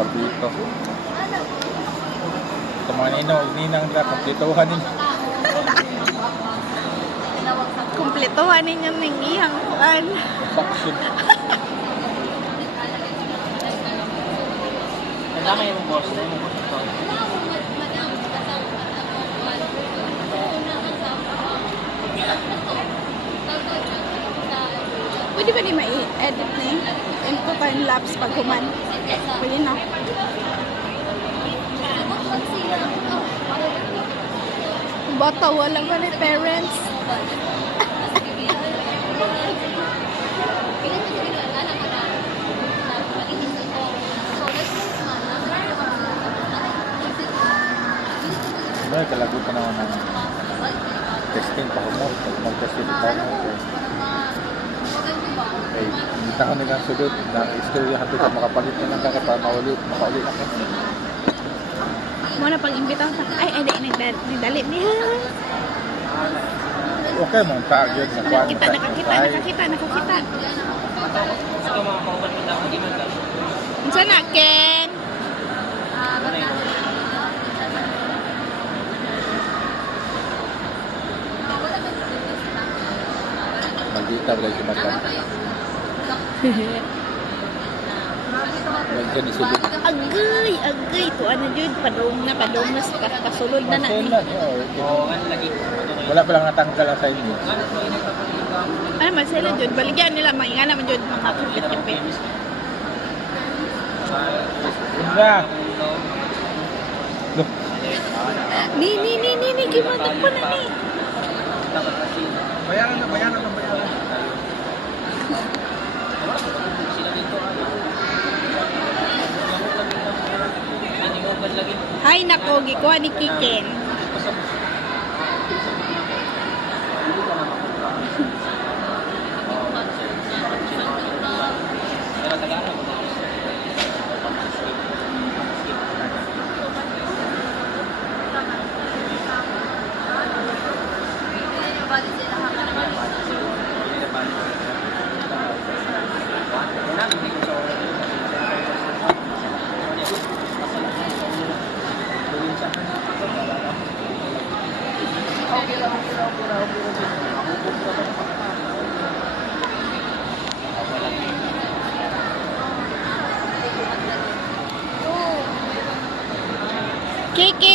kapito. Ito mga ninang na, kapituhan ninyo. Kumpletuhan ninyo ng iyang kuan. Faction. Kasama yung boss na yung boss ito. Pwede ba di ma-edit ni? And ko time lapse pag human. Pwede na. Bata, walang ka ni parents. May kalagutan naman ng testing pa ko mo. Mag-testing pa ko mo. Okay, hindi ko nilang sudot na istorya hati ka makapalit na lang ka para makauli ako. Muna pang imbitaw sa ay nagdalit niya. Okay mo, taagyan na kuwan. Nakakita. Ito mga kauban mo lang mag-iman ka. Unsa na, Ken? Maldita wala si Matan. Lagyan ni sudot. Agay. Tuan na jud. Padong na kasulod na na. Masolan, Oo, ano lagi. wala pa lang natanggal sa inyo. Ano man sila jud. Baligyan nila. Maingana man jud mga kupit-kupit. Una! Look, Ni. Gimatak pa na ni. bayaran na. Sila dito. Nanimogan lagi. Hay nako, gikuha ni Kiken. Pero Tagalog. Kiken!